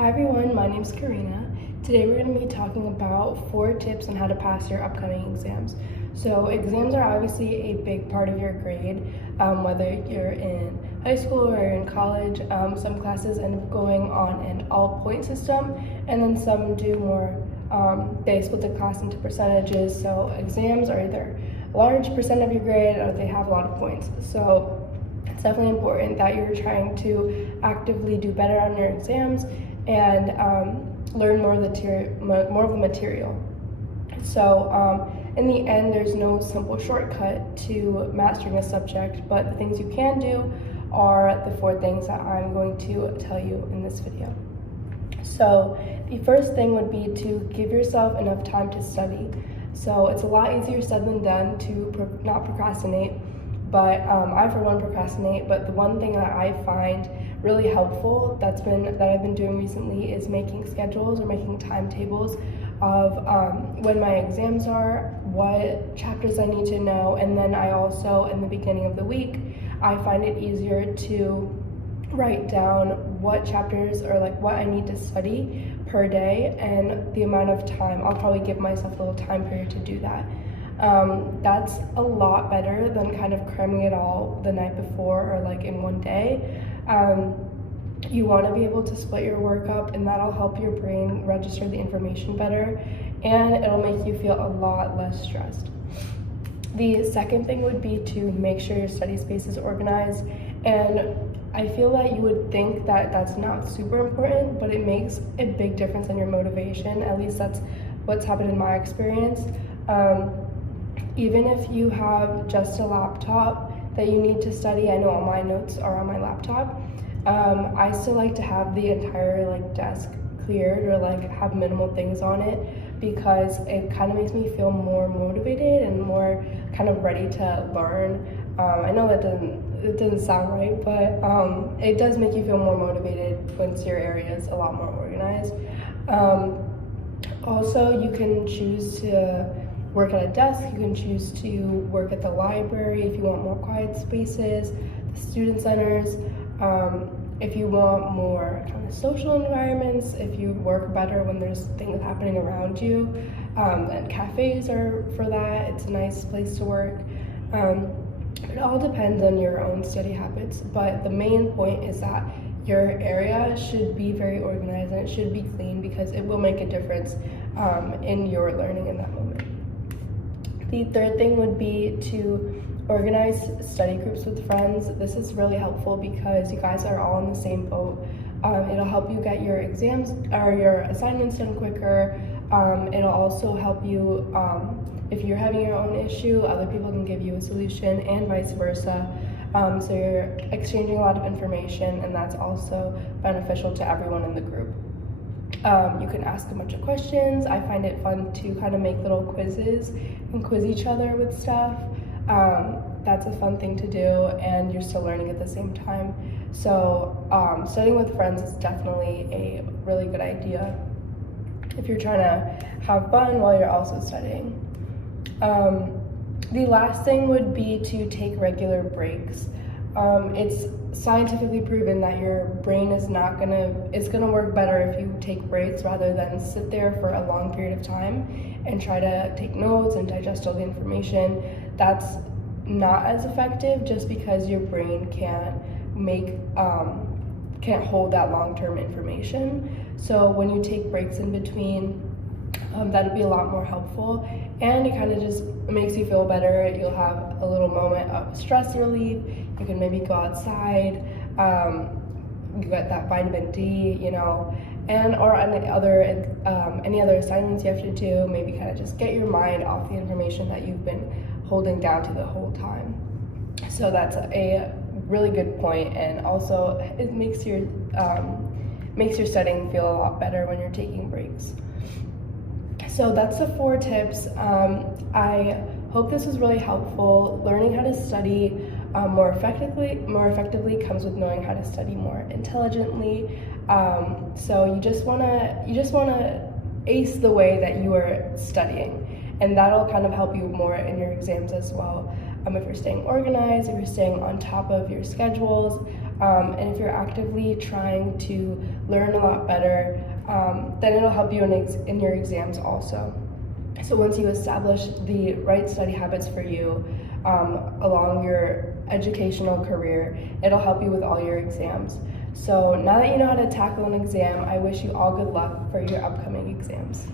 Hi everyone, my name is Karina. Today we're going to be talking about 4 tips on how to pass your upcoming exams. So exams are obviously a big part of your grade, whether you're in high school or in college. Some classes end up going on an all-point system, and then some do more, they split the class into percentages. So exams are either a large percent of your grade or they have a lot of points. So it's definitely important that you're trying to actively do better on your exams and learn more of the material. So in the end, there's no simple shortcut to mastering a subject, but the things you can do are the 4 things that I'm going to tell you in this video. So the first thing would be to give yourself enough time to study. So it's a lot easier said than done to not procrastinate, but I for one procrastinate. But the one thing that I find really helpful that I've been doing recently is making schedules or making timetables of when my exams are, what chapters I need to know, and then I also, in the beginning of the week, I find it easier to write down what chapters or what I need to study per day and the amount of time. I'll probably give myself a little time period to do that. That's a lot better than kind of cramming it all the night before or in one day. You want to be able to split your work up, and that'll help your brain register the information better, and it'll make you feel a lot less stressed. The second thing would be to make sure your study space is organized, and I feel that you would think that that's not super important, but it makes a big difference in your motivation. At least that's what's happened in my experience. Even if you have just a laptop that you need to study, I know all my notes are on my laptop, I still like to have the entire desk cleared or have minimal things on it, because it kind of makes me feel more motivated and more kind of ready to learn. I know it doesn't sound right, but it does make you feel more motivated once your area is a lot more organized. Also, you can choose to work at a desk, you can choose to work at the library if you want more quiet spaces, the student centers, if you want more kind of social environments, if you work better when there's things happening around you, then cafes are for that. It's a nice place to work. It all depends on your own study habits, but the main point is that your area should be very organized and it should be clean, because it will make a difference in your learning in that moment. The third thing would be to organize study groups with friends. This is really helpful because you guys are all in the same boat. It'll help you get your exams or your assignments done quicker. It'll also help you if you're having your own issue, other people can give you a solution, and vice versa. So you're exchanging a lot of information, and that's also beneficial to everyone in the group. You can ask a bunch of questions. I find it fun to kind of make little quizzes and quiz each other with stuff. That's a fun thing to do, and you're still learning at the same time. So studying with friends is definitely a really good idea if you're trying to have fun while you're also studying. The last thing would be to take regular breaks. It's scientifically proven that your brain is gonna work better if you take breaks rather than sit there for a long period of time and try to take notes and digest all the information. That's not as effective, just because your brain can't hold that long-term information. So when you take breaks in between, that'd be a lot more helpful, and it kind of just makes you feel better. You'll have a little moment of stress relief. You can maybe go outside, you get that vitamin D, or any other assignments you have to do. Maybe kind of just get your mind off the information that you've been holding down to the whole time. So that's a really good point, and also it makes your studying feel a lot better when you're taking breaks. So that's the 4 tips. I hope this was really helpful. Learning how to study more effectively comes with knowing how to study more intelligently. So you just wanna ace the way that you are studying, and that'll kind of help you more in your exams as well. If you're staying organized, if you're staying on top of your schedules, And if you're actively trying to learn a lot better, then it'll help you in your exams also. So once you establish the right study habits for you along your educational career, it'll help you with all your exams. So now that you know how to tackle an exam, I wish you all good luck for your upcoming exams.